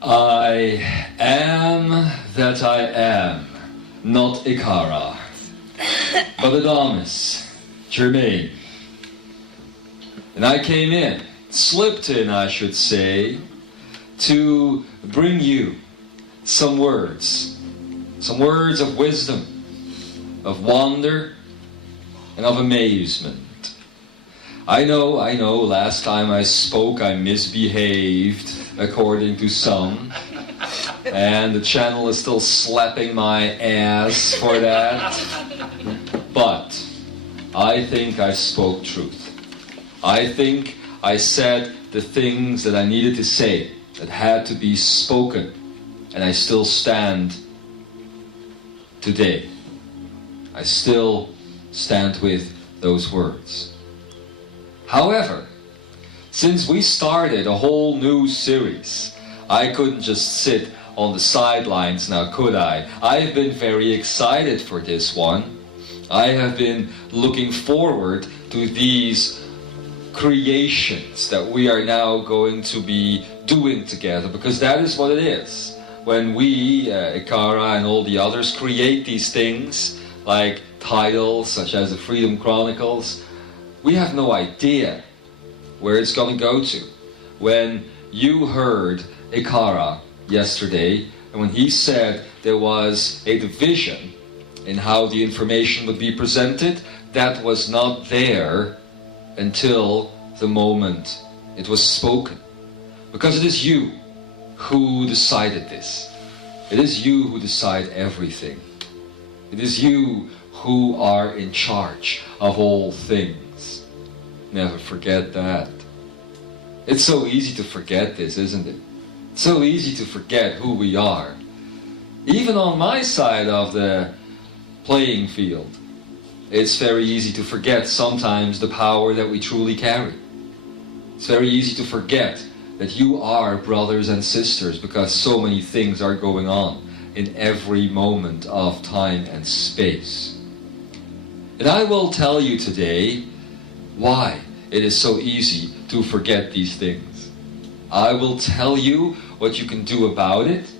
I am that I am, not Ekara, but Adamus Saint-Germain. And I came in, slipped in I should say, to bring you some words of wisdom, of wonder, and of amazement. I know, last time I spoke I misbehaved, according to some, and the channel is still slapping my ass for that, but I think I spoke truth. I think I said the things that I needed to say, that had to be spoken, and I still stand today. I still stand with those words. However, since we started a whole new series, I couldn't just sit on the sidelines now, could I? I've been very excited for this one. I have been looking forward to these creations that we are now going to be doing together, because that is what it is. When we, Ekara and all the others, create these things, like titles such as the Freedom Chronicles, we have no idea where it's going to go to. When you heard Ekara yesterday, and when he said there was a division in how the information would be presented, that was not there until the moment it was spoken. Because it is you who decided this. It is you who decide everything. It is you who are in charge of all things. Never forget that. It's so easy to forget this, isn't it? It's so easy to forget who we are. Even on my side of the playing field, it's very easy to forget sometimes the power that we truly carry. It's very easy to forget that you are brothers and sisters, because so many things are going on in every moment of time and space. And I will tell you today why it is so easy to forget these things. I will tell you what you can do about it,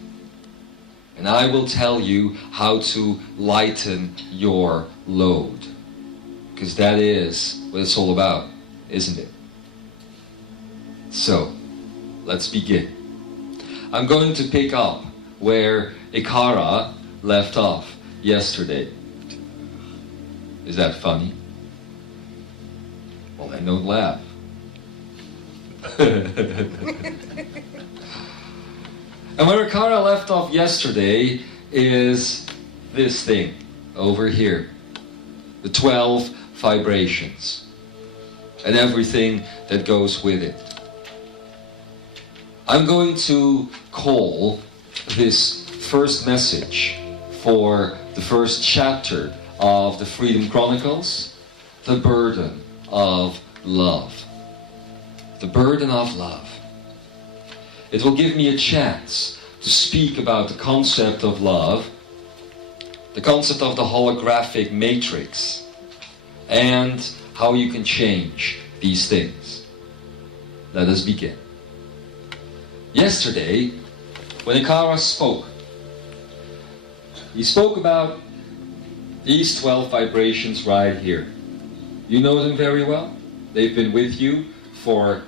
and I will tell you how to lighten your load. Because that is what it's all about, isn't it? So, let's begin. I'm going to pick up where Ekara left off yesterday. Is that funny? Well, then don't laugh. And where Ekara left off yesterday is this thing over here. The 12 vibrations. And everything that goes with it. I'm going to call this first message for the first chapter of the Freedom Chronicles, the burden of love. The burden of love. It will give me a chance to speak about the concept of love, the concept of the holographic matrix, and how you can change these things. Let us begin. Yesterday, when Ekara spoke, he spoke about these 12 vibrations right here. You know them very well. They've been with you for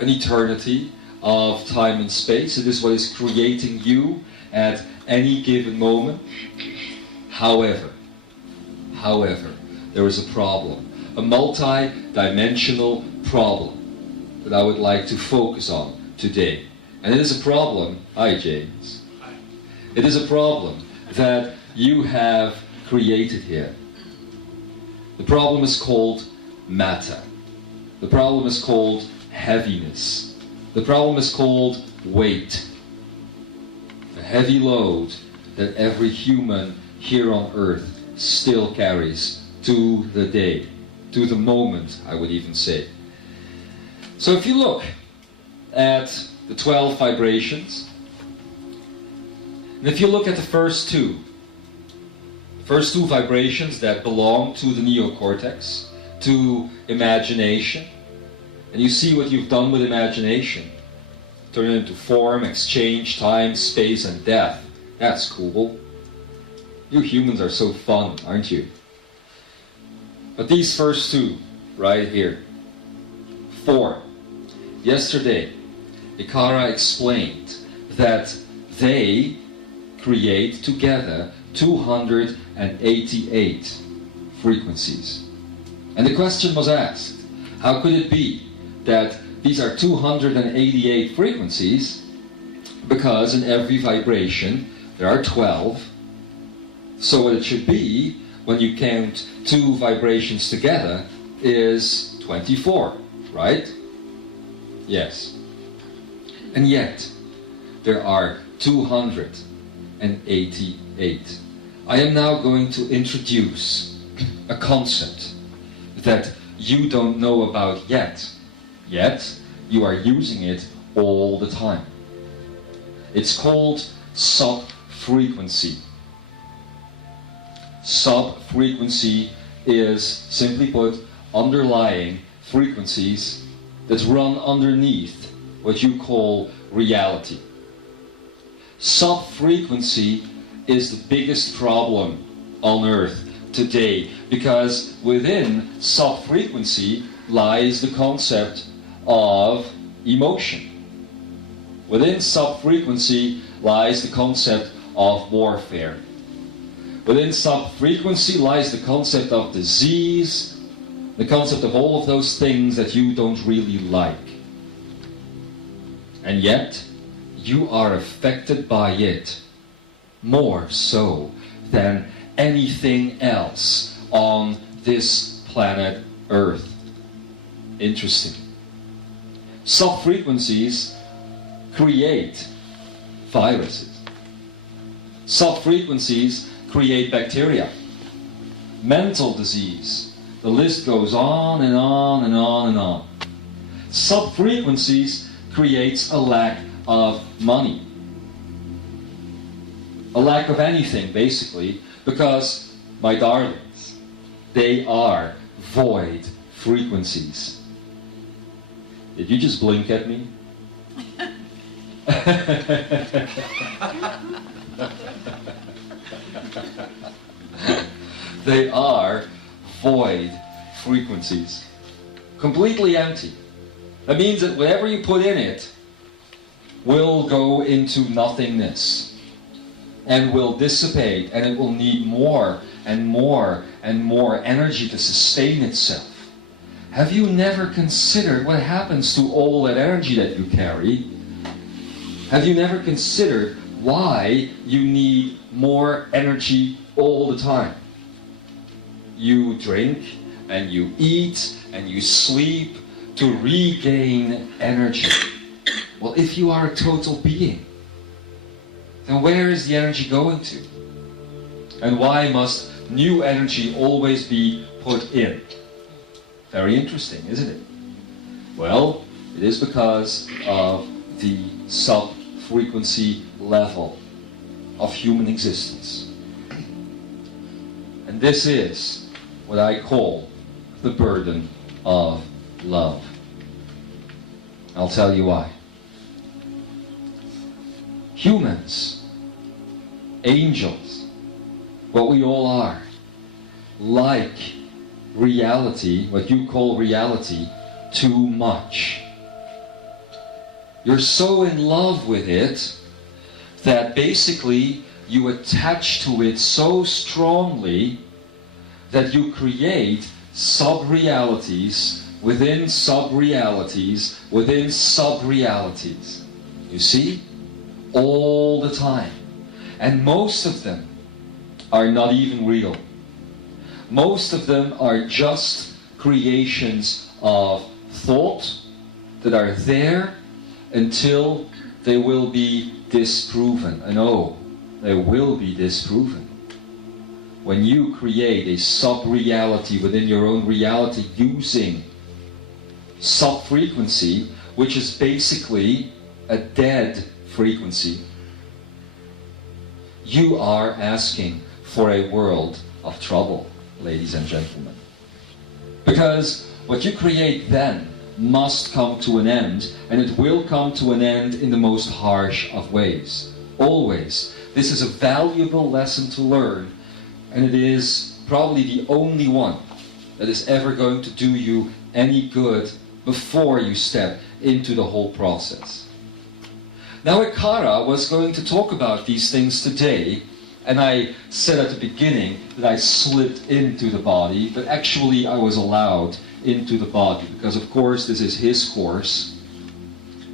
an eternity of time and space. It is what is creating you at any given moment. However, there is a problem, a multi-dimensional problem that I would like to focus on today. And it is a problem, hi James, it is a problem that you have created here. The problem is called matter. The problem is called heaviness. The problem is called weight. A heavy load that every human here on earth still carries to the day, to the moment, I would even say. So if you look at the 12 vibrations, and if you look at the first two vibrations that belong to the neocortex, to imagination, and you see what you've done with imagination, turn it into form, exchange, time, space, and death. That's cool. You humans are so fun, aren't you? But these first two, right here. 4. Yesterday, Ekara explained that they create together 288 frequencies. And the question was asked, how could it be that these are 288 frequencies? Because in every vibration there are 12. So what it should be, when you count 2 vibrations together, is 24, right? Yes. And yet, there are 288. I am now going to introduce a concept that you don't know about yet you are using it all the time. It's called sub-frequency. Sub-frequency is, simply put, underlying frequencies that run underneath what you call reality. Sub-frequency is the biggest problem on Earth today, because within sub-frequency lies the concept of emotion. Within sub-frequency lies the concept of warfare. Within sub-frequency lies the concept of disease, the concept of all of those things that you don't really like. And yet, you are affected by it more so than anything else on this planet Earth. Interesting. Sub-frequencies create viruses. Sub-frequencies create bacteria, mental disease. The list goes on and on and on and on. Sub-frequencies creates a lack of money. A lack of anything, basically, because, my darlings, they are void frequencies. Did you just blink at me? They are void frequencies. Completely empty. That means that whatever you put in it will go into nothingness and will dissipate, and it will need more and more and more energy to sustain itself. Have you never considered what happens to all that energy that you carry? Have you never considered why you need more energy all the time? You drink and you eat and you sleep to regain energy. Well, if you are a total being, then where is the energy going to? And why must new energy always be put in? Very interesting, isn't it? Well, it is because of the sub-frequency level of human existence. And this is what I call the burden of love. I'll tell you why. Humans, angels, what we all are, like reality, what you call reality, too much. You're so in love with it that basically you attach to it so strongly that you create sub-realities within sub-realities within sub-realities. You see? All the time. And most of them are not even real. Most of them are just creations of thought that are there until they will be disproven. And oh, they will be disproven. When you create a sub-reality within your own reality using sub-frequency, which is basically a dead frequency, you are asking for a world of trouble, ladies and gentlemen. Because what you create then must come to an end, and it will come to an end in the most harsh of ways. Always. This is a valuable lesson to learn, and it is probably the only one that is ever going to do you any good before you step into the whole process. Now Ekara was going to talk about these things today, and I said at the beginning that I slipped into the body, but actually I was allowed into the body, because of course this is his course,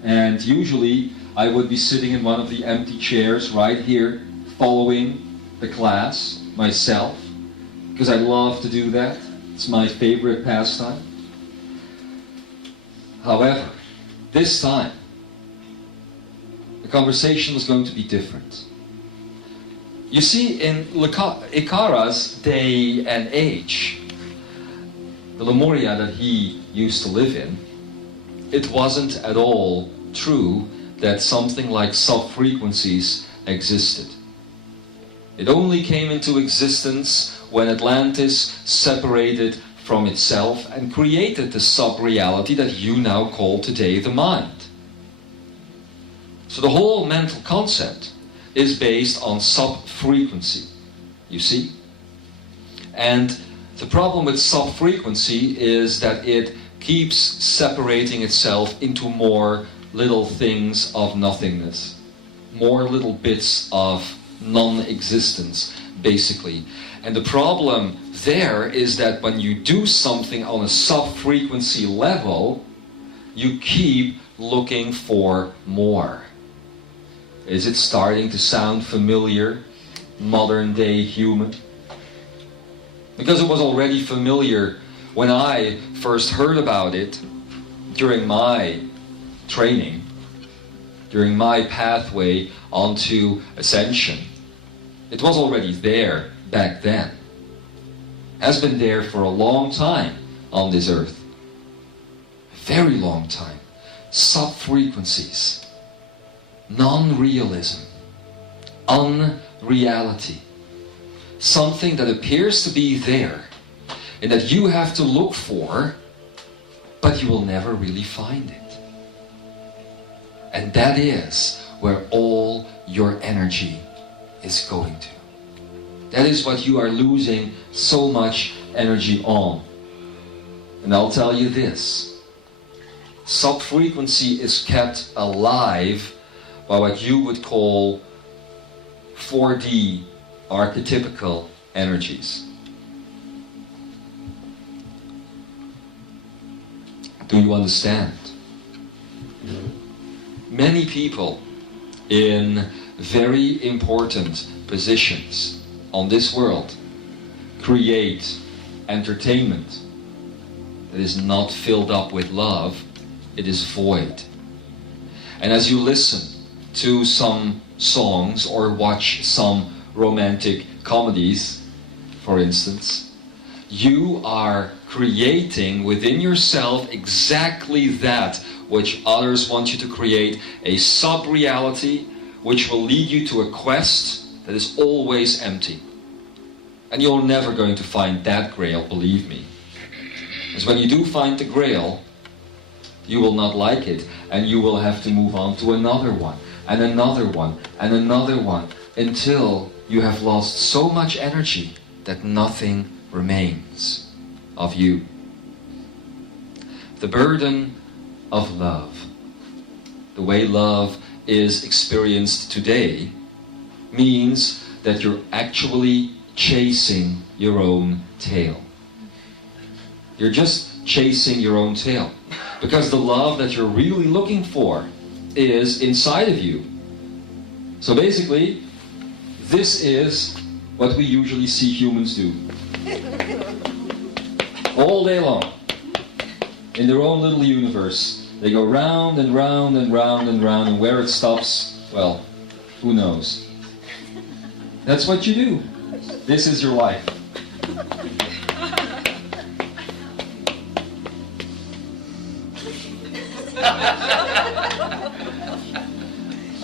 and usually I would be sitting in one of the empty chairs right here, following the class myself, because I love to do that. It's my favorite pastime. However, this time, the conversation was going to be different. You see, in Ekara's day and age, the Lemuria that he used to live in, it wasn't at all true that something like sub-frequencies existed. It only came into existence when Atlantis separated from itself and created the sub-reality that you now call today the mind. So the whole mental concept is based on sub-frequency, you see? And the problem with sub-frequency is that it keeps separating itself into more little things of nothingness, more little bits of non-existence, basically. And the problem there is that when you do something on a sub-frequency level, you keep looking for more. Is it starting to sound familiar, modern day human? Because it was already familiar when I first heard about it during my training, during my pathway onto ascension. It was already there back then. Has been there for a long time on this earth. A very long time. Sub-frequencies. Non-realism. Unreality. Something that appears to be there and that you have to look for, but you will never really find it. And that is where all your energy is going to. That is what you are losing so much energy on. And I'll tell you this. Sub-frequency is kept alive by what you would call 4D archetypical energies. Do you understand? Many people in very important positions on this world create entertainment that is not filled up with love, it is void. And as you listen to some songs or watch some romantic comedies, for instance, you are creating within yourself exactly that which others want you to create, a sub-reality which will lead you to a quest that is always empty. And you're never going to find that grail, believe me. Because when you do find the grail, you will not like it, and you will have to move on to another one, and another one, and another one, until you have lost so much energy that nothing remains of you. The burden of love, the way love is experienced today, means that you're actually chasing your own tail. You're just chasing your own tail. Because the love that you're really looking for is inside of you. So basically, this is what we usually see humans do. All day long. In their own little universe. They go round and round and round and round, and where it stops, well, who knows? That's what you do. This is your life.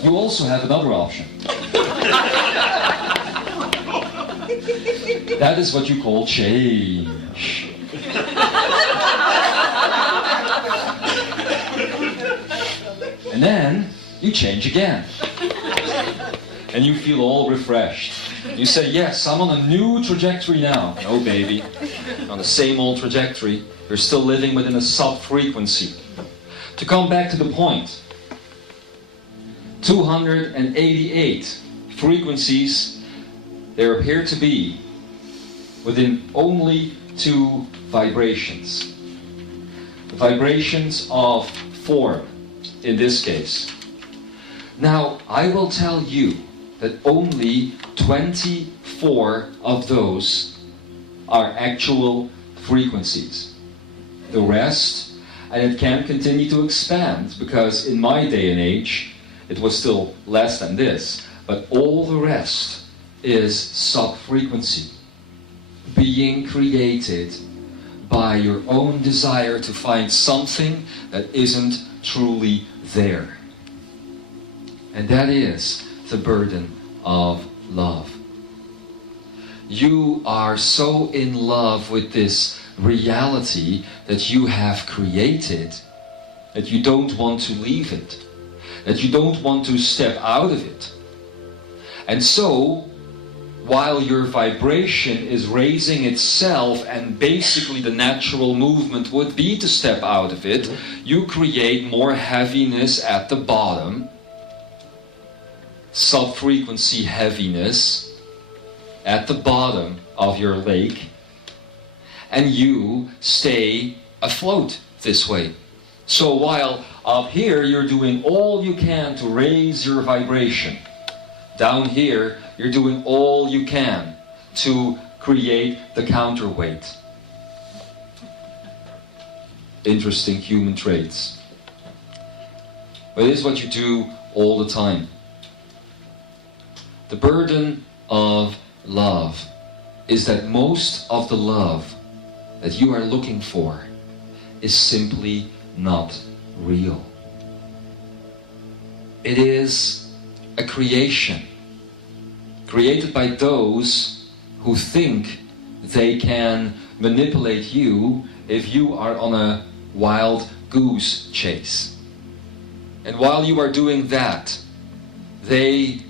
You also have another option. That is what you call change. you change again. And you feel all refreshed. You say, yes, I'm on a new trajectory now. No, baby. On the same old trajectory. You're still living within a sub-frequency. To come back to the point, 288 frequencies there appear to be within only 2 vibrations. The vibrations of form, in this case. Now, I will tell you that only 24 of those are actual frequencies. The rest, and it can continue to expand, because in my day and age, it was still less than this, but all the rest is sub-frequency, being created by your own desire to find something that isn't truly there. And that is the burden of love. You are so in love with this reality that you have created that you don't want to leave it, that you don't want to step out of it. And so, while your vibration is raising itself and basically the natural movement would be to step out of it, you create more heaviness at the bottom, sub-frequency heaviness at the bottom of your lake, and you stay afloat this way. So while up here you're doing all you can to raise your vibration, down here you're doing all you can to create the counterweight. Interesting human traits. But it is what you do all the time. The burden of love is that most of the love that you are looking for is simply not real. It is a creation created by those who think they can manipulate you if you are on a wild goose chase. And while you are doing that, they,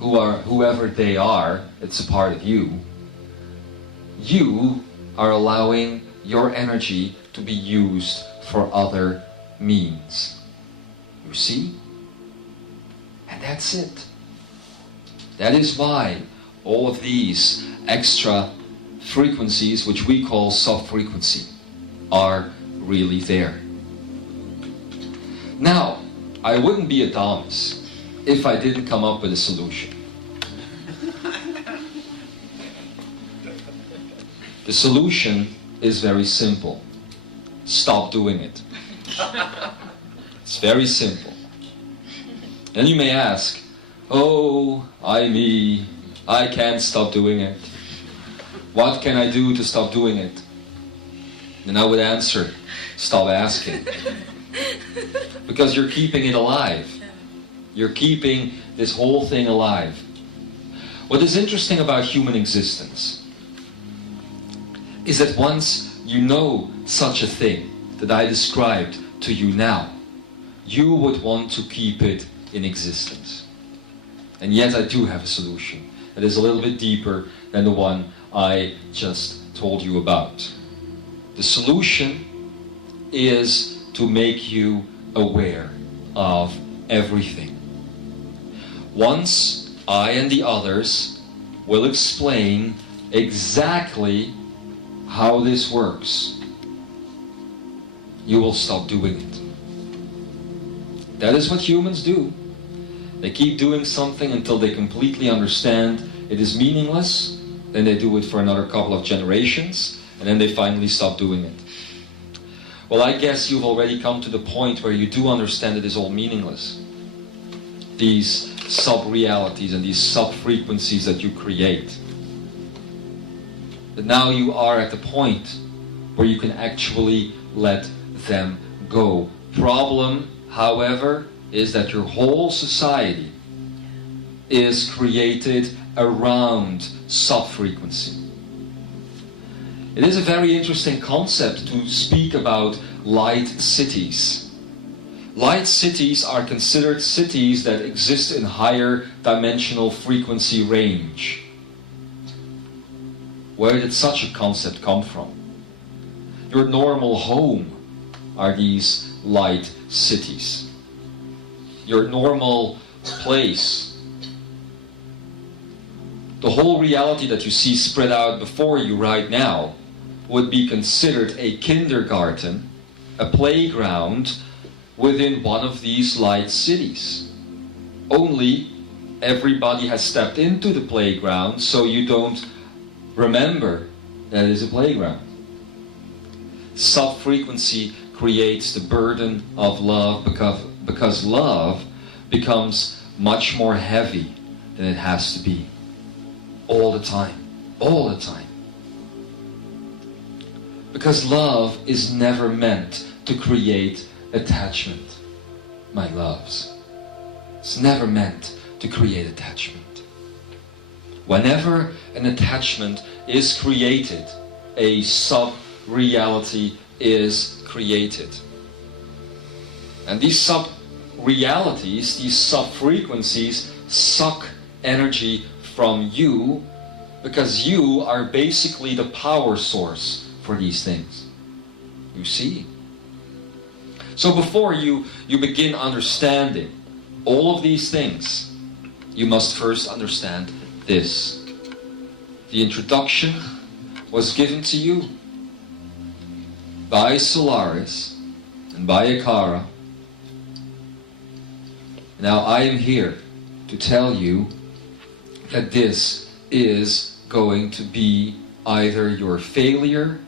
whoever they are, it's a part of you, you are allowing your energy to be used for other means. You see? And that's it. That is why all of these extra frequencies, which we call sub-frequency, are really there. Now, I wouldn't be Adamus if I didn't come up with a solution. The solution is very simple. Stop doing it. It's very simple. And you may ask, oh, I can't stop doing it. What can I do to stop doing it? And I would answer, stop asking. Because you're keeping it alive. You're keeping this whole thing alive. What is interesting about human existence is that once you know such a thing that I described to you now, you would want to keep it in existence. And yet I do have a solution that is a little bit deeper than the one I just told you about. The solution is to make you aware of everything. Once I and the others will explain exactly how this works, you will stop doing it. That is what humans do. They keep doing something until they completely understand it is meaningless, then they do it for another couple of generations, and then they finally stop doing it. Well, I guess you've already come to the point where you do understand it is all meaningless. These sub-realities and these sub-frequencies that you create. But now you are at the point where you can actually let them go. Problem, however, is that your whole society is created around sub-frequency. It is a very interesting concept to speak about light cities. Light cities are considered cities that exist in higher dimensional frequency range. Where did such a concept come from? Your normal home are these light cities. Your normal place. The whole reality that you see spread out before you right now would be considered a kindergarten, a playground within one of these light cities. Only everybody has stepped into the playground, so you don't remember that it is a playground. Sub-frequency creates the burden of love because love becomes much more heavy than it has to be. All the time. All the time. Because love is never meant to create attachment, my loves. It's never meant to create attachment. Whenever an attachment is created, a sub-reality is created. And these sub-realities, these sub-frequencies, suck energy from you, because you are basically the power source for these things. You see? So before you begin understanding all of these things, you must first understand this. The introduction was given to you by Solaris and by Ekara. Now I am here to tell you that this is going to be either your failure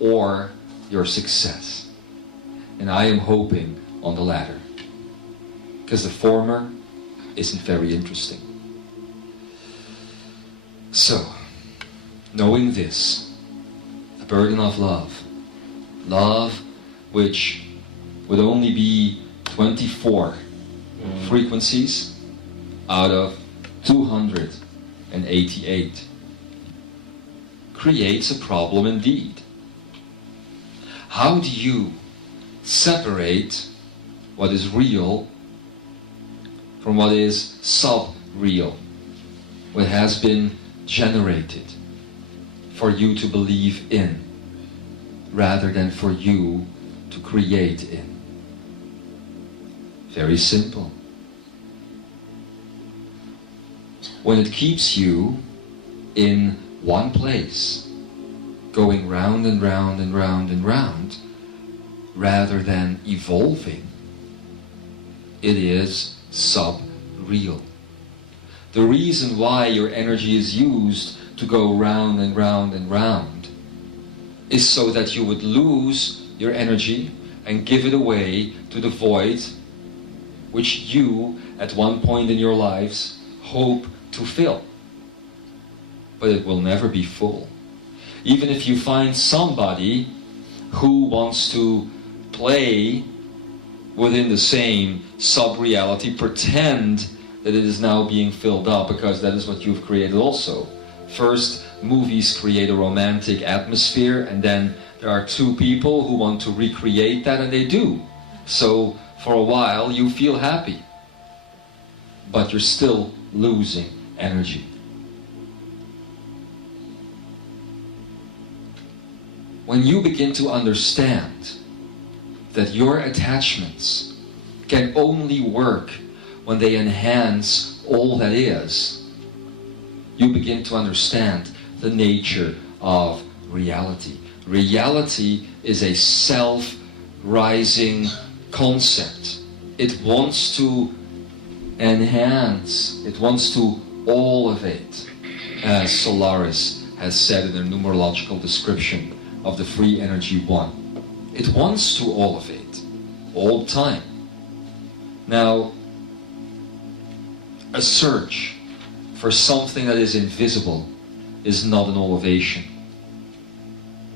or your success. And I am hoping on the latter, because the former isn't very interesting. So, knowing this, the burden of love, love which would only be 24 frequencies out of 288, creates a problem indeed. How do you separate what is real from what is sub-real, what has been generated for you to believe in, rather than for you to create in? Very simple. When it keeps you in one place, going round and round and round and round, rather than evolving, it is sub-real. The reason why your energy is used to go round and round and round is so that you would lose your energy and give it away to the void which you, at one point in your lives, hope to fill. But it will never be full. Even if you find somebody who wants to play within the same sub-reality, pretend that it is now being filled up, because that is what you've created also. First, movies create a romantic atmosphere, and then there are two people who want to recreate that, and they do. So for a while you feel happy, but you're still losing energy. When you begin to understand that your attachments can only work when they enhance all that is, you begin to understand the nature of reality. Reality is a self-rising concept. It wants to enhance, it wants to elevate, as Solaris has said in a numerological description of the free energy one. It wants to elevate all the time. Now, a search for something that is invisible is not an elevation.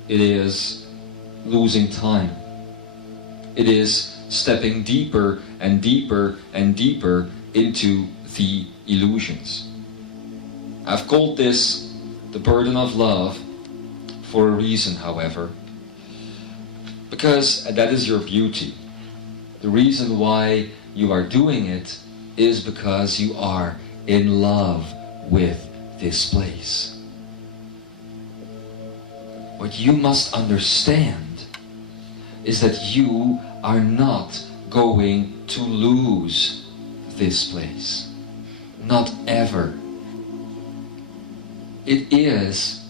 It is losing time. It is stepping deeper and deeper and deeper into the illusions. I've called this the burden of love for a reason, however, because that is your beauty. The reason why you are doing it is because you are in love with this place. What you must understand is that you are not going to lose this place. Not ever. It is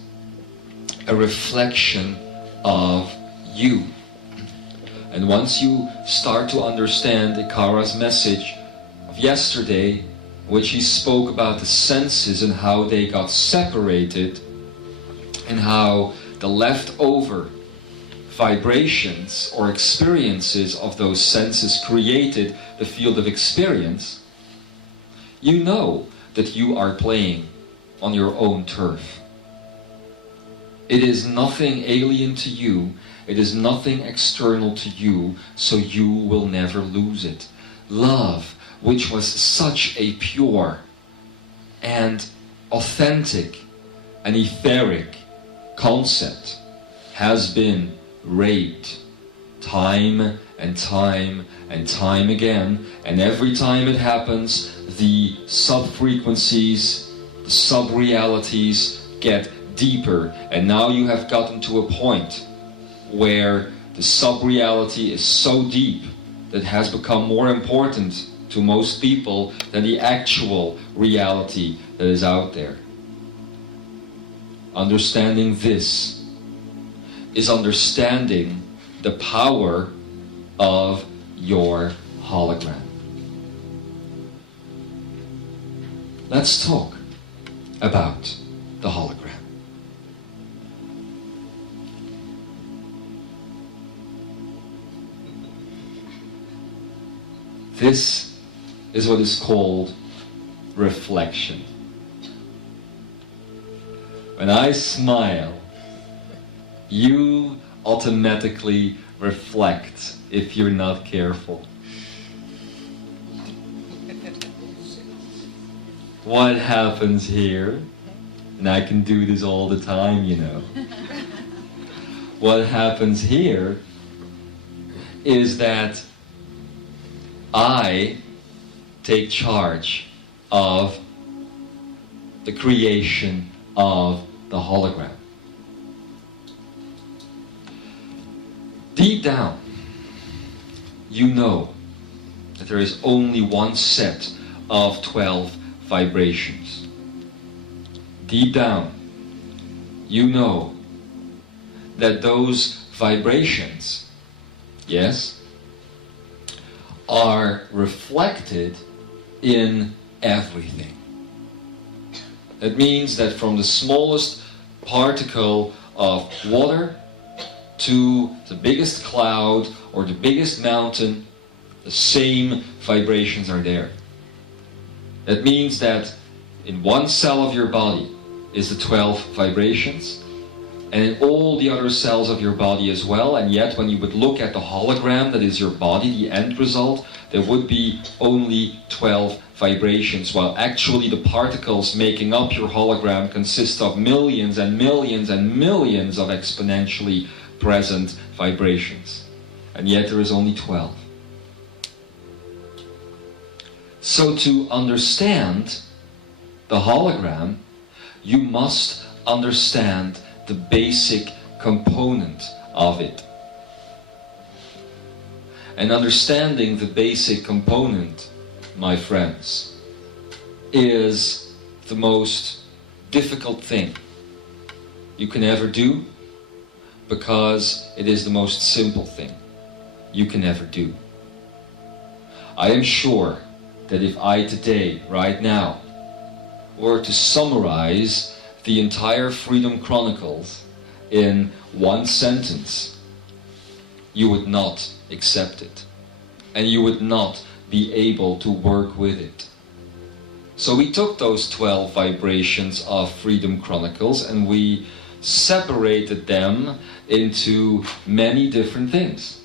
a reflection of you. And once you start to understand Ekara's message of yesterday, which he spoke about the senses and how they got separated, and how the leftover vibrations or experiences of those senses created the field of experience, you know that you are playing on your own turf. It is nothing alien to you, it is nothing external to you, so you will never lose it. Love, which was such a pure and authentic and etheric concept, has been raped time and time and time again, and every time it happens, the sub-frequencies, the sub-realities get deeper, and now you have gotten to a point where the sub-reality is so deep that it has become more important to most people than the actual reality that is out there. Understanding this is understanding the power of your hologram. Let's talk about the hologram. This is what is called reflection. When I smile, you automatically reflect if you're not careful. What happens here, and I can do this all the time, you know. What happens here is that I take charge of the creation of the hologram. Deep down, you know that there is only one set of 12 vibrations. Deep down, you know that those vibrations, yes, are reflected in everything. That means that from the smallest particle of water to the biggest cloud or the biggest mountain, the same vibrations are there. That means that in one cell of your body is the 12 vibrations, and in all the other cells of your body as well, and yet when you would look at the hologram that is your body, the end result, there would be only 12 vibrations, while actually the particles making up your hologram consist of millions and millions and millions of exponentially present vibrations. And yet there is only 12. So to understand the hologram, you must understand the basic component of it. And understanding the basic component, my friends, is the most difficult thing you can ever do, because it is the most simple thing you can ever do. I am sure that if I today, right now, were to summarize the entire Freedom Chronicles in one sentence, you would not accept it, and you would not be able to work with it. So we took those 12 vibrations of Freedom Chronicles and we separated them into many different things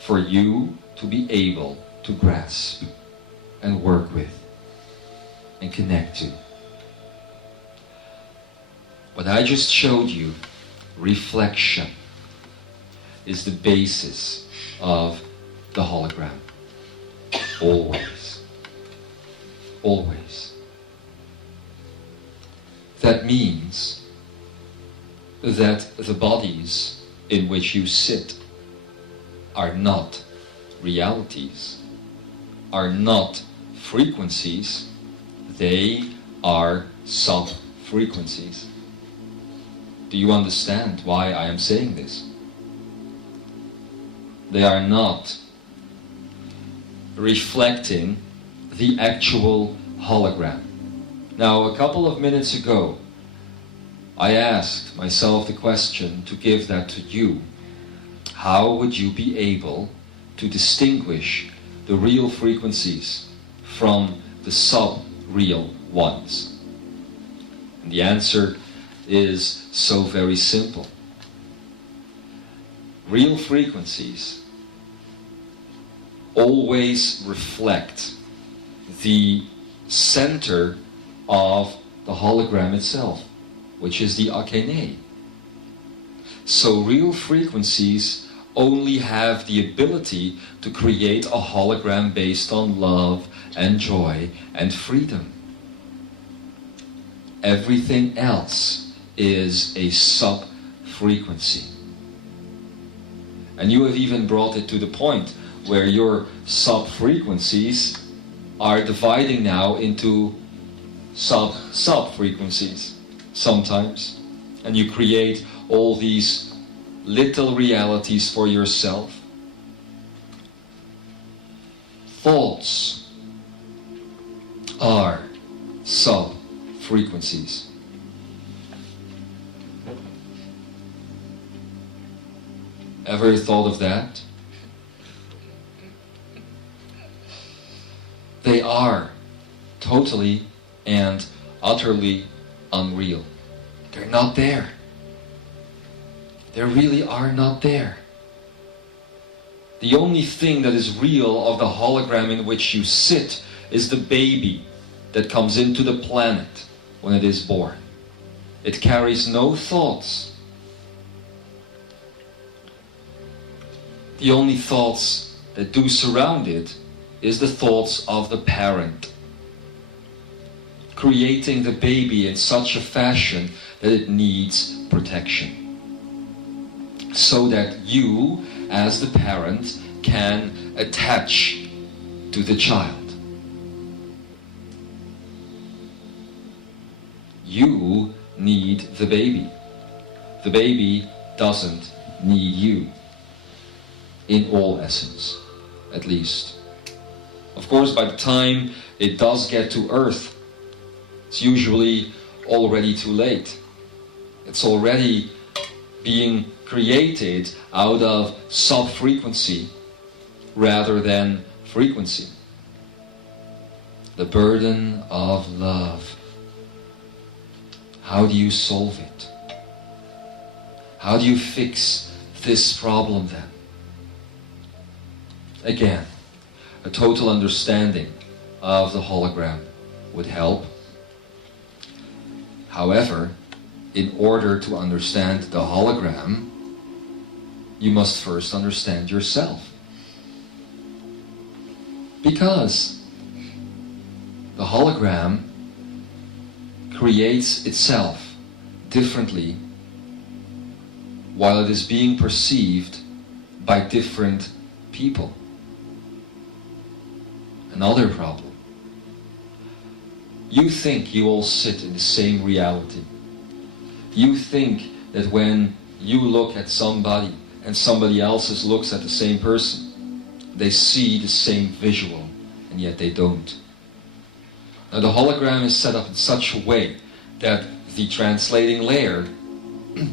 for you to be able to grasp and work with and connect to. What I just showed you, reflection, is the basis of the hologram. Always. Always. That means that the bodies in which you sit are not realities, are not frequencies, they are sub-frequencies. Do you understand why I am saying this? They are not reflecting the actual hologram. Now, a couple of minutes ago, I asked myself the question to give that to you. How would you be able to distinguish the real frequencies from the sub-real ones? And the answer is so very simple. Real frequencies always reflect the center of the hologram itself, which is the akene. So real frequencies only have the ability to create a hologram based on love and joy and freedom. Everything else is a sub-frequency. And you have even brought it to the point where your sub-frequencies are dividing now into sub-frequencies sometimes. And you create all these little realities for yourself. Thoughts are sub-frequencies. Ever thought of that? They are totally and utterly unreal. They're not there. They really are not there. The only thing that is real of the hologram in which you sit is the baby that comes into the planet when it is born. It carries no thoughts. The only thoughts that do surround it is the thoughts of the parent, creating the baby in such a fashion that it needs protection, so that you, as the parent, can attach to the child. You need the baby. The baby doesn't need you, in all essence, at least. Of course, by the time it does get to Earth, it's usually already too late. It's already being created out of sub-frequency rather than frequency. The burden of love. How do you solve it? How do you fix this problem then? Again, a total understanding of the hologram would help. However, in order to understand the hologram, you must first understand yourself. Because the hologram creates itself differently while it is being perceived by different people. Another problem. You think you all sit in the same reality. You think that when you look at somebody and somebody else looks at the same person, they see the same visual, and yet they don't. Now the hologram is set up in such a way that the translating layer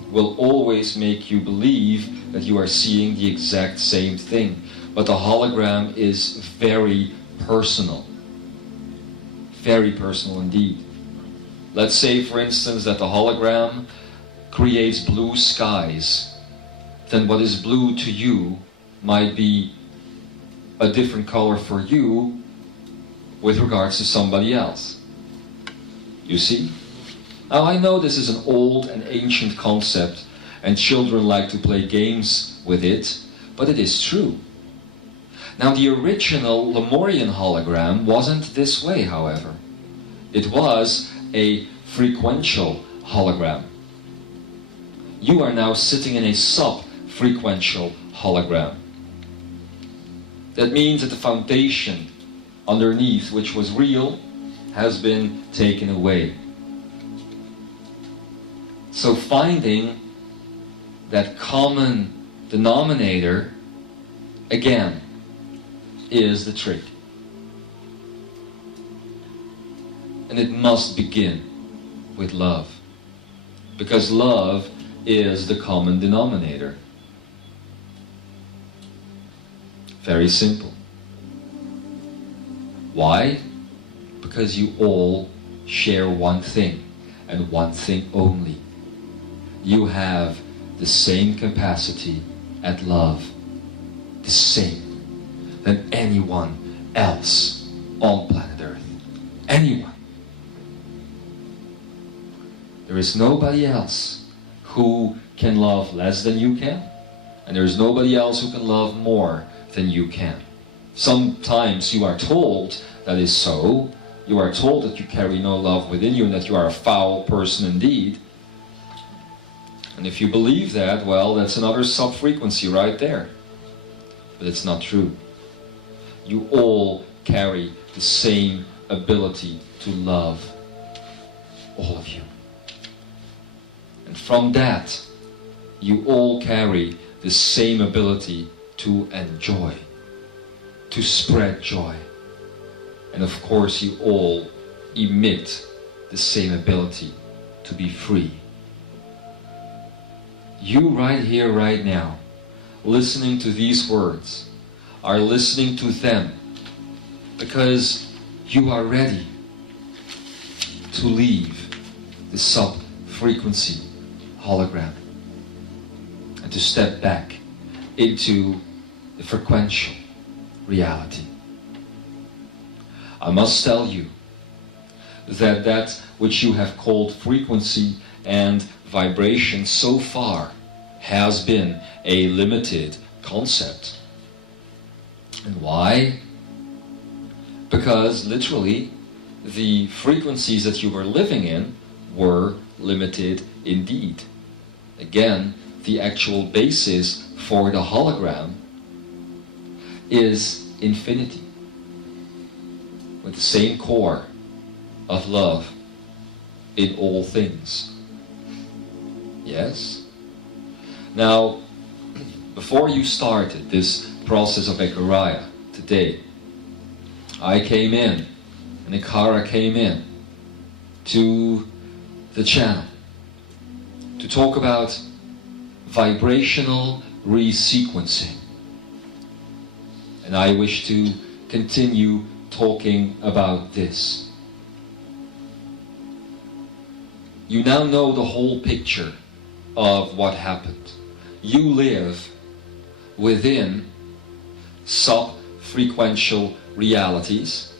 will always make you believe that you are seeing the exact same thing. But the hologram is very personal. Very personal indeed. Let's say, for instance, that the hologram creates blue skies. Then what is blue to you might be a different color for you with regards to somebody else. You see? Now I know this is an old and ancient concept and children like to play games with it, but it is true. Now the original Lemurian hologram wasn't this way, however. It was a frequential hologram. You are now sitting in a sub-frequential hologram. That means that the foundation underneath, which was real, has been taken away. So finding that common denominator, again, is the trick. And it must begin with love. Because love is the common denominator. Very simple. Why? Because you all share one thing, and one thing only. You have the same capacity at love, the same than anyone else on planet Earth. Anyone. There is nobody else who can love less than you can, and there is nobody else who can love more than you can. Sometimes you are told that is so. You are told that you carry no love within you and that you are a foul person indeed. And if you believe that, well, that's another sub-frequency right there. But it's not true. You all carry the same ability to love. All of you. And from that, you all carry the same ability to enjoy, to spread joy. And of course, you all emit the same ability to be free. You right here, right now, listening to these words, are listening to them because you are ready to leave the sub-frequency hologram and to step back into the frequential reality. I must tell you that that which you have called frequency and vibration so far has been a limited concept. And why? Because literally the frequencies that you were living in were limited indeed. Again, the actual basis for the hologram is infinity, with the same core of love in all things. Yes? Now, before you started this process of Ekara today, I came in, and Ekara came in to the channel to talk about vibrational resequencing. And I wish to continue talking about this. You now know the whole picture of what happened. You live within sub-frequential realities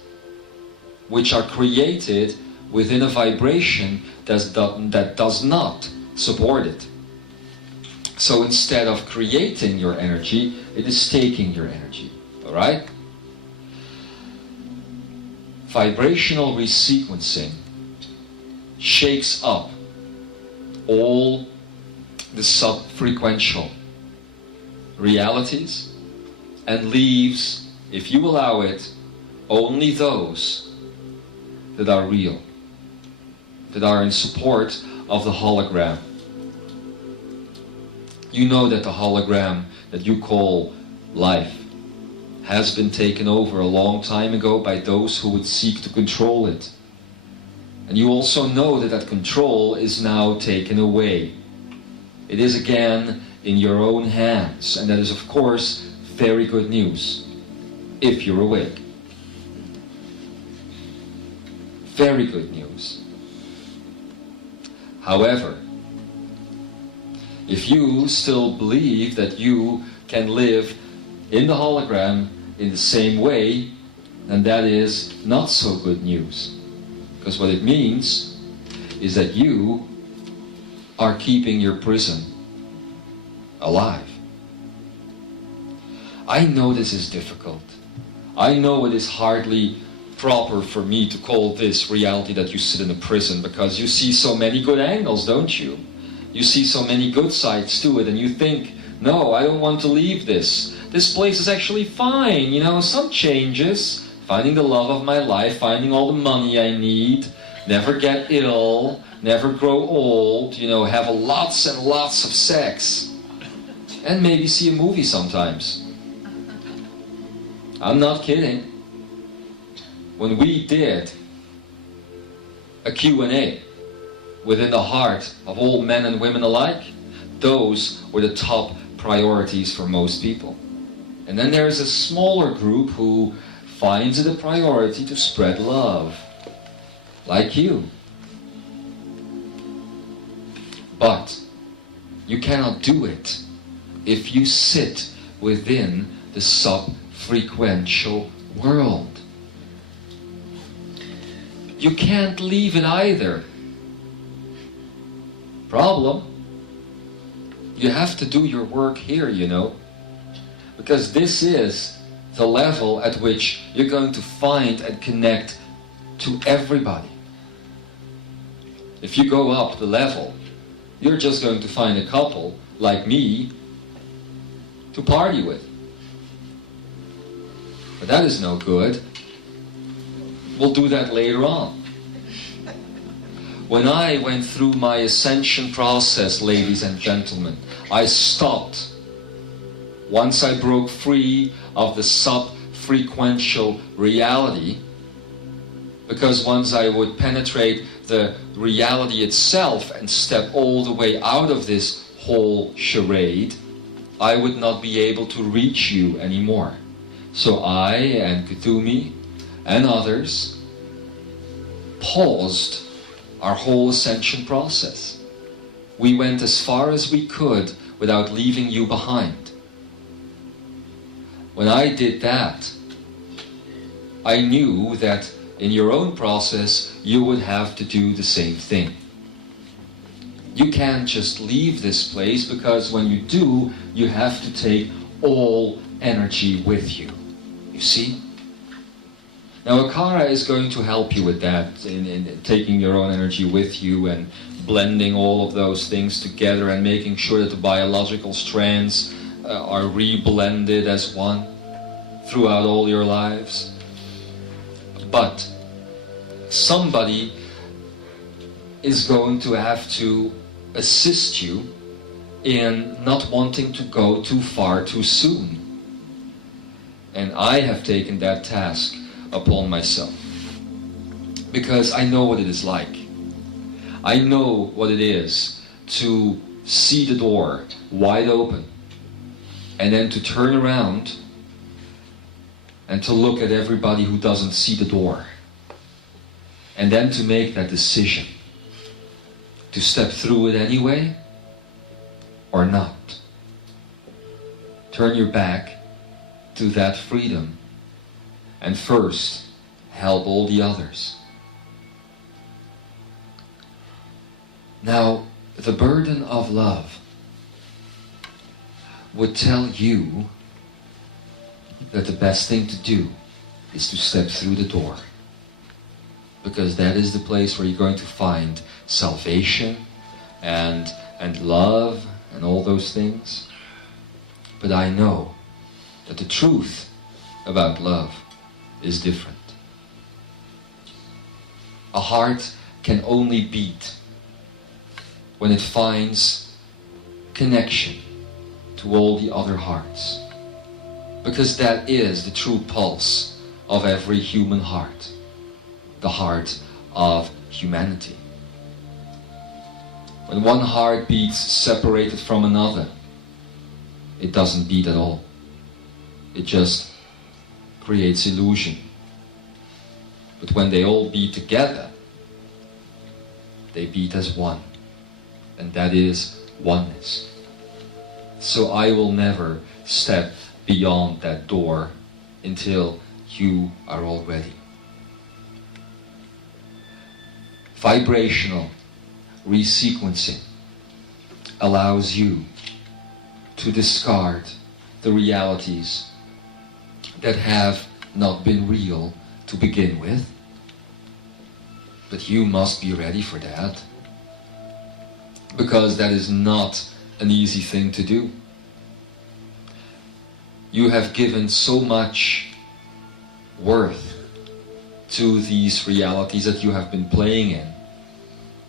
which are created within a vibration that does not support it. So instead of creating your energy, it is taking your energy. Alright? Vibrational resequencing shakes up all the sub-frequential realities and leaves, if you allow it, only those that are real, that are in support of the hologram. You know that the hologram that you call life has been taken over a long time ago by those who would seek to control it. And you also know that that control is now taken away. It is again in your own hands, and that is of course very good news, if you're awake. Very good news. However, if you still believe that you can live in the hologram in the same way, then that is not so good news. Because what it means is that you are keeping your prison alive. I know this is difficult. I know it is hardly proper for me to call this reality that you sit in a prison, because you see so many good angles, don't you? You see so many good sides to it, and you think, no, I don't want to leave this. This place is actually fine, some changes. Finding the love of my life, finding all the money I need, never get ill, never grow old, have lots and lots of sex, and maybe see a movie sometimes. I'm not kidding. When we did a Q&A within the heart of all men and women alike, those were the top priorities for most people. And then there's a smaller group who finds it a priority to spread love, like you. But you cannot do it if you sit within the sub-frequential world. You can't leave it either. Problem? You have to do your work here, because this is the level at which you're going to find and connect to everybody. If you go up the level, you're just going to find a couple like me to party with. But that is no good. We'll do that later on. When I went through my ascension process, ladies and gentlemen, I stopped. Once I broke free of the sub-frequential reality, because once I would penetrate the reality itself and step all the way out of this whole charade, I would not be able to reach you anymore. So I and Kuthumi and others paused our whole ascension process. We went as far as we could without leaving you behind. When I did that, I knew that in your own process you would have to do the same thing. You can't just leave this place, because when you do, you have to take all energy with you. You see? Now Ekara is going to help you with that, in taking your own energy with you and blending all of those things together and making sure that the biological strands are reblended as one throughout all your lives. But somebody is going to have to assist you in not wanting to go too far too soon. And I have taken that task upon myself, because I know what it is like. I know what it is to see the door wide open and then to turn around and to look at everybody who doesn't see the door, and then to make that decision to step through it anyway or not. Turn your back to that freedom and first help all the others. Now, the burden of love would tell you that the best thing to do is to step through the door, because that is the place where you're going to find salvation and love and all those things. But I know that the truth about love is different. A heart can only beat when it finds connection to all the other hearts, because that is the true pulse of every human heart, the heart of humanity. When one heart beats separated from another, it doesn't beat at all. It just creates illusion. But when they all beat together, they beat as one. And that is oneness. So I will never step beyond that door until you are all ready. Vibrational resequencing allows you to discard the realities that have not been real to begin with. But you must be ready for that, because that is not an easy thing to do. You have given so much worth to these realities that you have been playing in,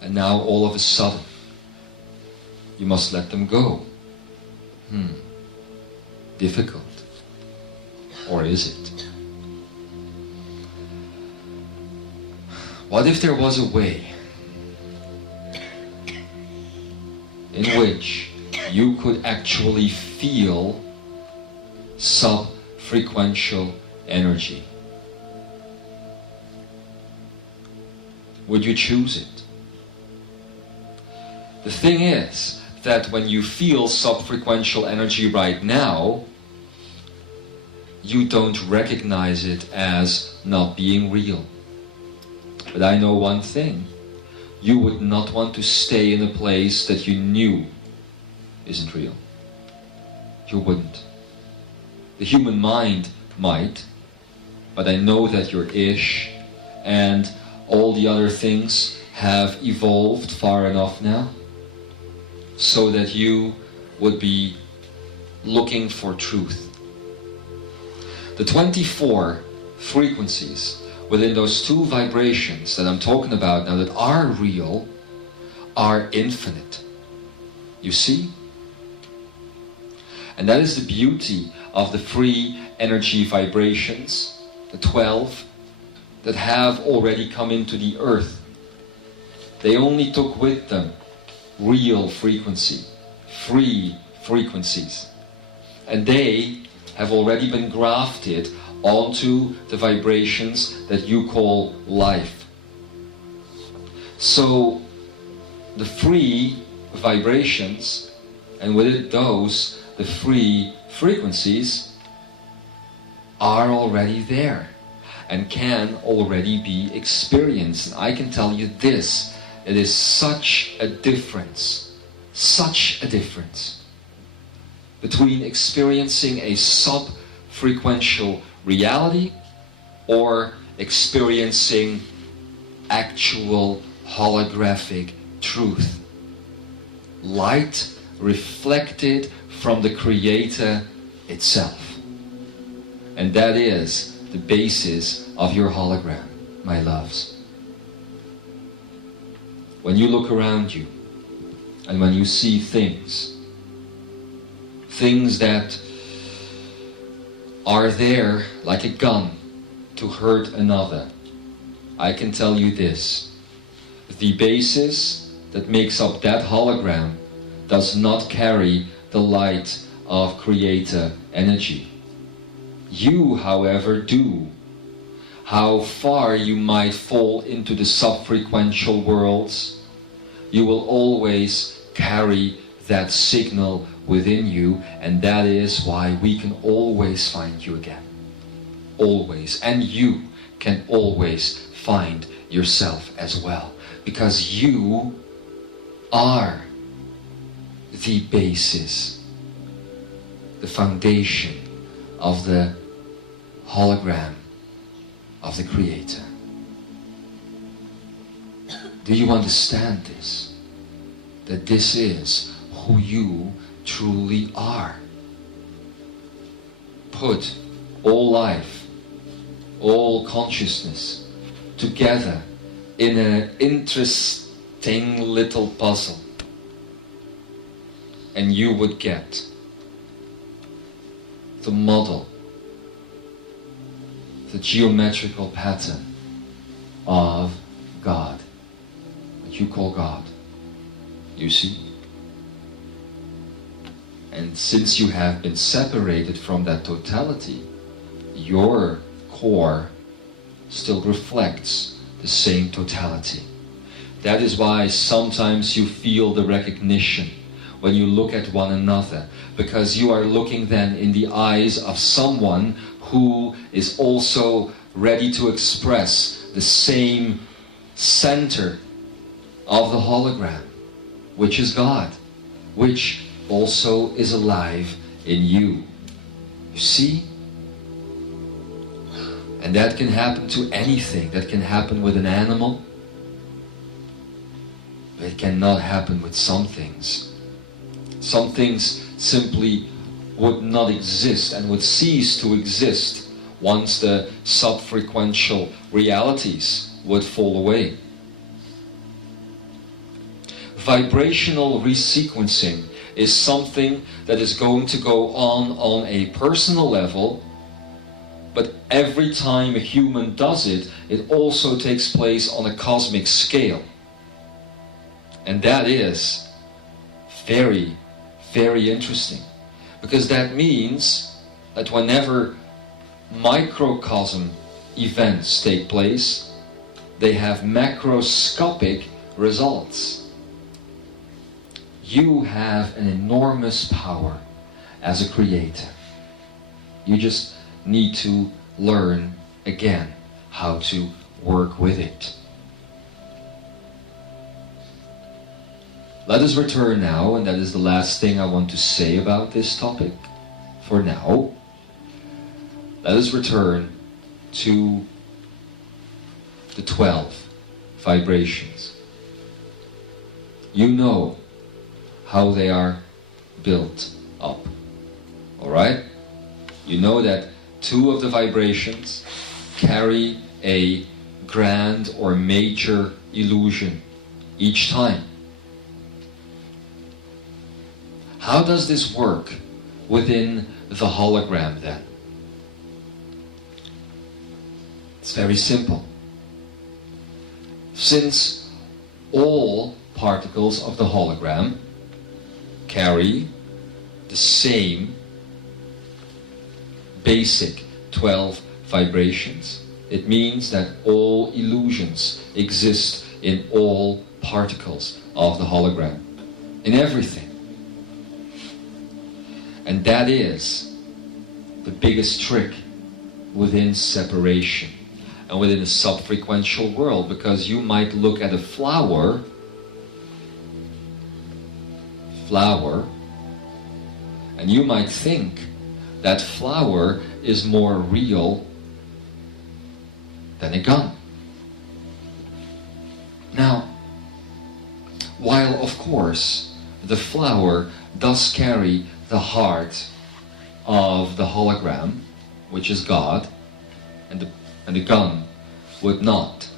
and now all of a sudden you must let them go. Difficult. Or is it? What if there was a way in which you could actually feel sub-frequential energy? Would you choose it? The thing is that when you feel sub-frequential energy right now, you don't recognize it as not being real. But I know one thing: you would not want to stay in a place that you knew isn't real. You wouldn't. The human mind might, but I know that your ish and all the other things have evolved far enough now so that you would be looking for truth. The 24 frequencies within those two vibrations that I'm talking about now that are real are infinite. You see? And that is the beauty of the free energy vibrations, the 12, that have already come into the earth. They only took with them real frequency, free frequencies. And they have already been grafted onto the vibrations that you call life. So the free vibrations, and with it those, the free frequencies, are already there and can already be experienced. And I can tell you this, it is such a difference between experiencing a sub-frequential reality or experiencing actual holographic truth. Light reflected from the Creator itself. And that is the basis of your hologram, my loves. When you look around you and when you see things that are there like a gun to hurt another, I can tell you this: the basis that makes up that hologram does not carry the light of Creator energy. You, however, do. How far you might fall into the sub-frequential worlds, you will always carry that signal within you, and that is why we can always find you again. Always. And you can always find yourself as well, because you are the basis, the foundation of the hologram of the Creator. Do you understand this? That this is who you truly are. Put all life, all consciousness together in an interesting little puzzle, and you would get the model, the geometrical pattern of God, what you call God. You see? And since you have been separated from that totality, your core still reflects the same totality. That is why sometimes you feel the recognition when you look at one another, because you are looking then in the eyes of someone who is also ready to express the same center of the hologram, which is God, which also is alive in you. You see? And that can happen to anything. That can happen with an animal. But it cannot happen with some things. Some things simply would not exist and would cease to exist once the subfrequential realities would fall away. Vibrational resequencing is something that is going to go on a personal level, but every time a human does it, it also takes place on a cosmic scale. And that is very, very interesting. Because that means that whenever microcosm events take place, they have macroscopic results. You have an enormous power as a creator. You just need to learn again how to work with it. Let us return now, and that is the last thing I want to say about this topic for now. Let us return to the 12 vibrations. You know how they are built up. Alright? You know that 2 of the vibrations carry a grand or major illusion each time. How does this work within the hologram then? It's very simple. Since all particles of the hologram carry the same basic 12 vibrations, it means that all illusions exist in all particles of the hologram, in everything. And that is the biggest trick within separation and within a subfrequential world, because you might look at a flower, and you might think that flower is more real than a gun. Now, while of course the flower does carry the heart of the hologram, which is God, and the gun would not.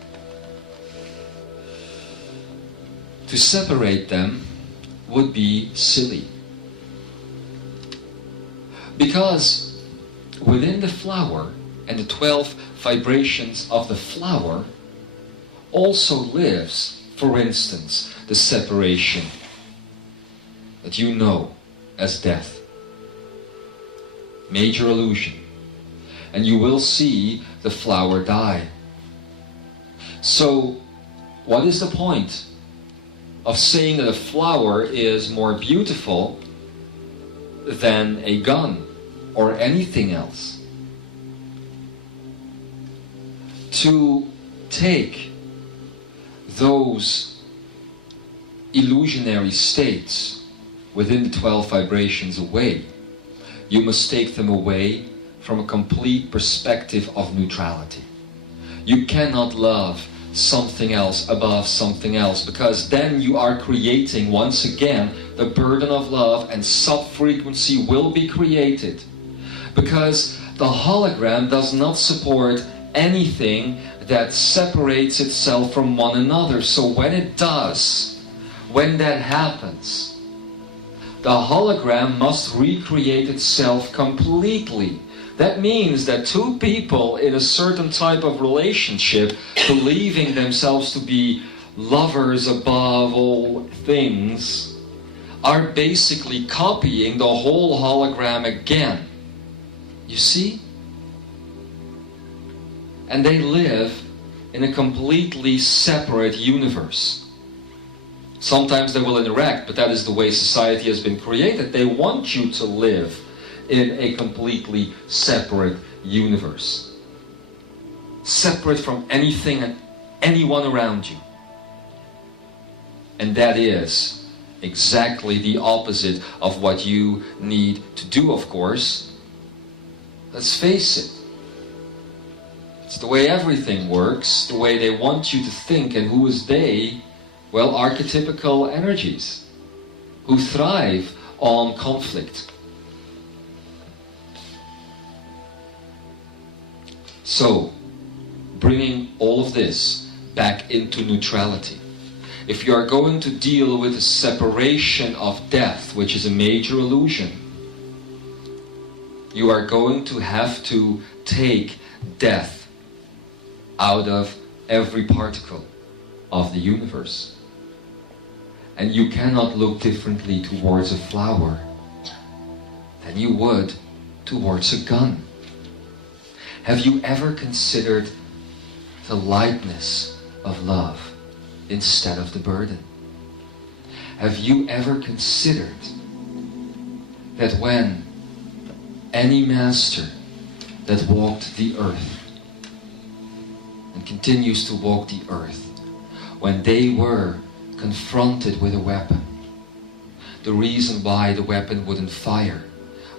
To separate them would be silly. Because within the flower and the 12 vibrations of the flower also lives, for instance, the separation that you know as death. Major illusion. And you will see the flower die. So, what is the point of saying that a flower is more beautiful than a gun or anything else? To take those illusionary states within the 12 vibrations away, you must take them away from a complete perspective of neutrality. You cannot love something else above something else, because then you are creating once again the burden of love, and sub-frequency will be created, because the hologram does not support anything that separates itself from one another. So when it does, when that happens, the hologram must recreate itself completely. That means that 2 people in a certain type of relationship, believing themselves to be lovers above all things, are basically copying the whole hologram again. You see? And they live in a completely separate universe. Sometimes they will interact, but that is the way society has been created. They want you to live in a completely separate universe. Separate from anything and anyone around you. And that is exactly the opposite of what you need to do, of course. Let's face it. It's the way everything works, the way they want you to think. And who is they? Well, archetypical energies who thrive on conflict. So, bringing all of this back into neutrality. If you are going to deal with the separation of death, which is a major illusion, you are going to have to take death out of every particle of the universe. And you cannot look differently towards a flower than you would towards a gun. Have you ever considered the lightness of love instead of the burden? Have you ever considered that when any master that walked the earth and continues to walk the earth, when they were confronted with a weapon, the reason why the weapon wouldn't fire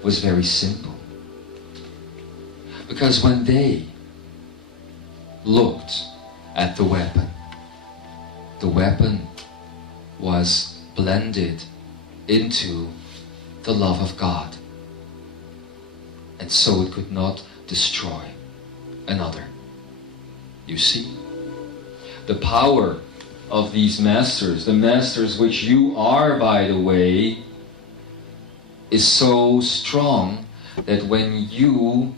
was very simple. Because when they looked at the weapon was blended into the love of God. And so it could not destroy another. You see? The power of these masters, the masters which you are, by the way, is so strong that when you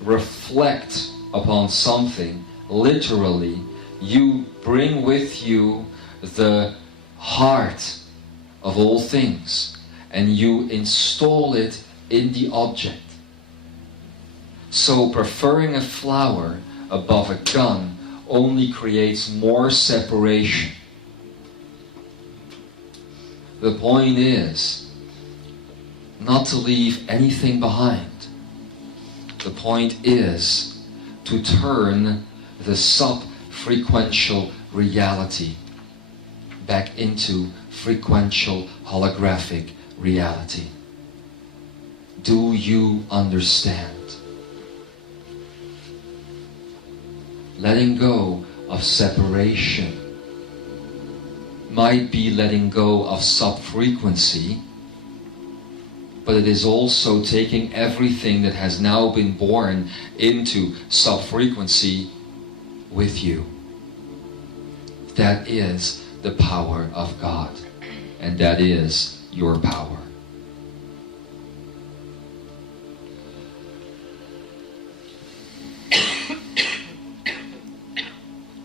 reflect upon something, literally, you bring with you the heart of all things and you install it in the object. So preferring a flower above a gun only creates more separation. The point is not to leave anything behind. The point is to turn the sub-frequential reality back into frequential holographic reality. Do you understand? Letting go of separation might be letting go of sub-frequency, but it is also taking everything that has now been born into sub-frequency with you. That is the power of God, and that is your power.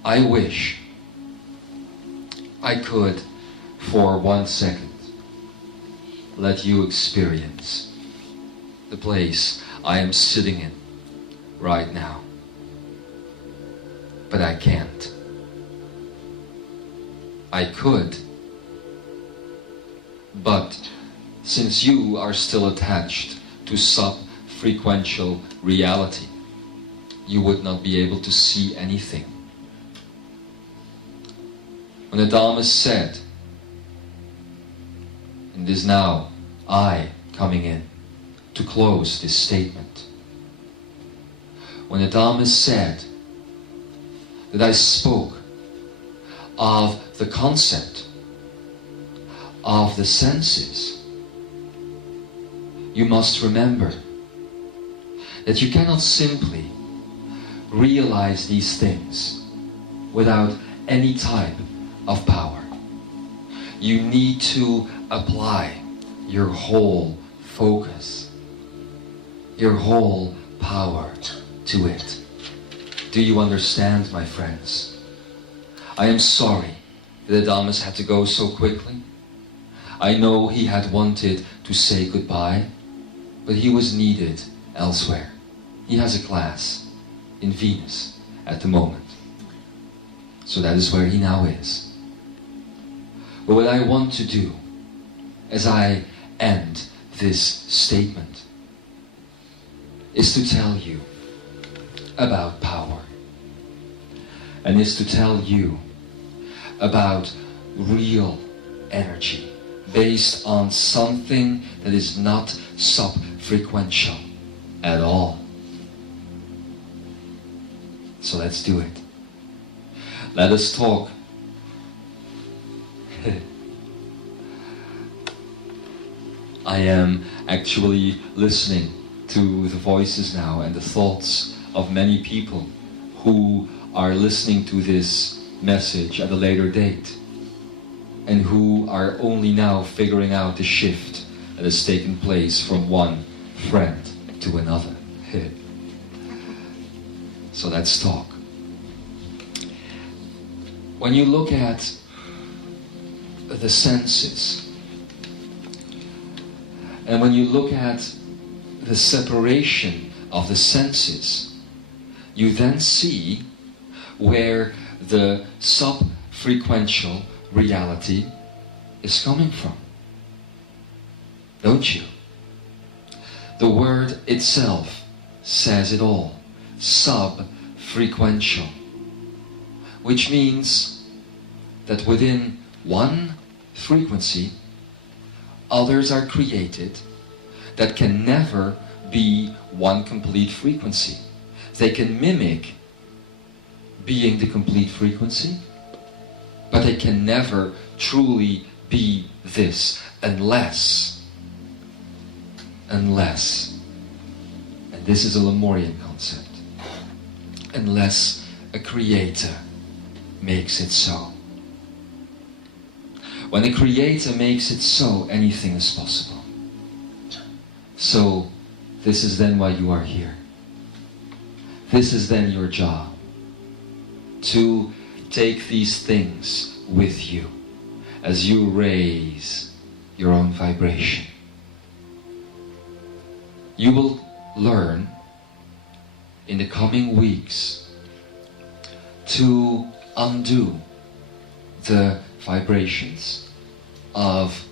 I wish I could, for 1 second, let you experience the place I am sitting in right now. But I can't. I could, but since you are still attached to sub-frequential reality, you would not be able to see anything. When Adamus said, and it is now I coming in to close this statement. When Adamus said that I spoke of the concept of the senses, you must remember that you cannot simply realize these things without any type of power. You need to apply your whole focus, your whole power to it. Do you understand, my friends? I am sorry that Adamus had to go so quickly. I know he had wanted to say goodbye, but he was needed elsewhere. He has a class in Venus at the moment. So that is where he now is. But what I want to do as I end this statement is to tell you about power, and is to tell you about real energy based on something that is not sub-frequential at all. So let's do it. Let us talk. I am actually listening to the voices now and the thoughts of many people who are listening to this message at a later date and who are only now figuring out the shift that has taken place from one friend to another. So let's talk. When you look at the senses, and when you look at the separation of the senses, you then see where the sub-frequential reality is coming from. Don't you? The word itself says it all. Sub-frequential. Which means that within one frequency, others are created that can never be one complete frequency. They can mimic being the complete frequency, but they can never truly be this unless, and this is a Lemurian concept, unless a creator makes it so. When a creator makes it so, anything is possible. So, this is then why you are here. This is then your job. To take these things with you as you raise your own vibration. You will learn in the coming weeks to undo the vibrations of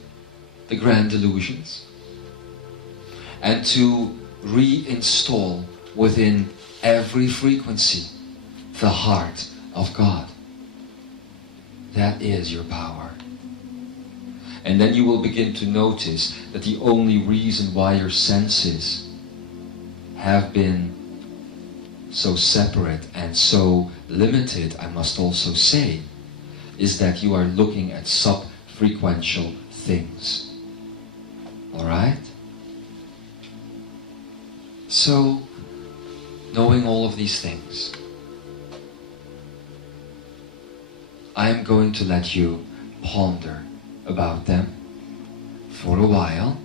the grand illusions and to reinstall within every frequency the heart of God. That is your power. And then you will begin to notice that the only reason why your senses have been so separate and so limited, I must also say, is that you are looking at sub-frequential things. Alright? So, knowing all of these things, I am going to let you ponder about them for a while.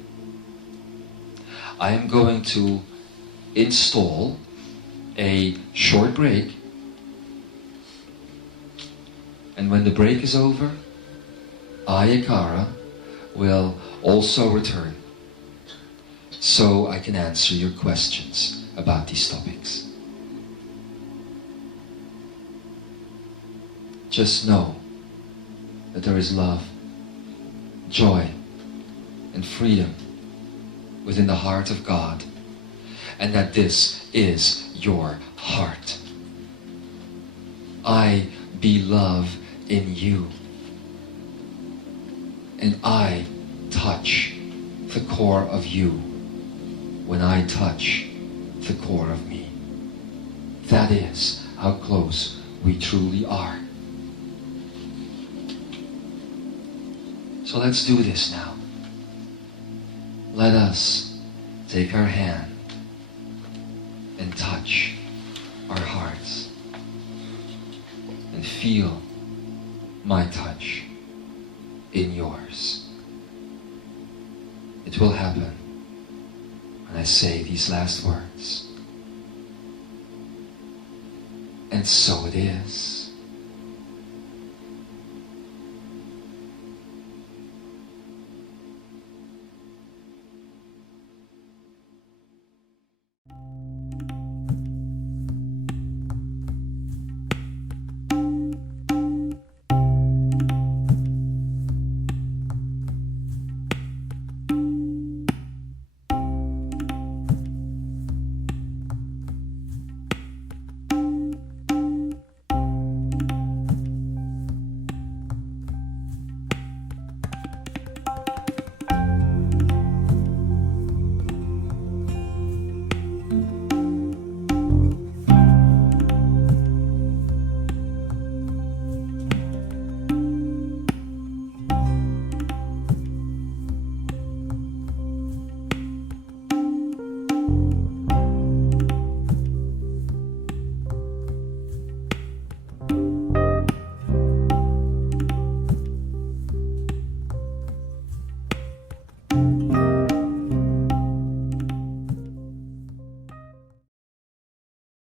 I am going to install a short break, and when the break is over, I, Ekara, will also return so I can answer your questions about these topics. Just know that there is love, joy, and freedom within the heart of God, and that this is your heart. I be love in you, and I touch the core of you when I touch the core of me. That is how close we truly are. So let's do this now. Let us take our hand and touch our hearts and feel my touch in yours. It will happen when I say these last words. And so it is.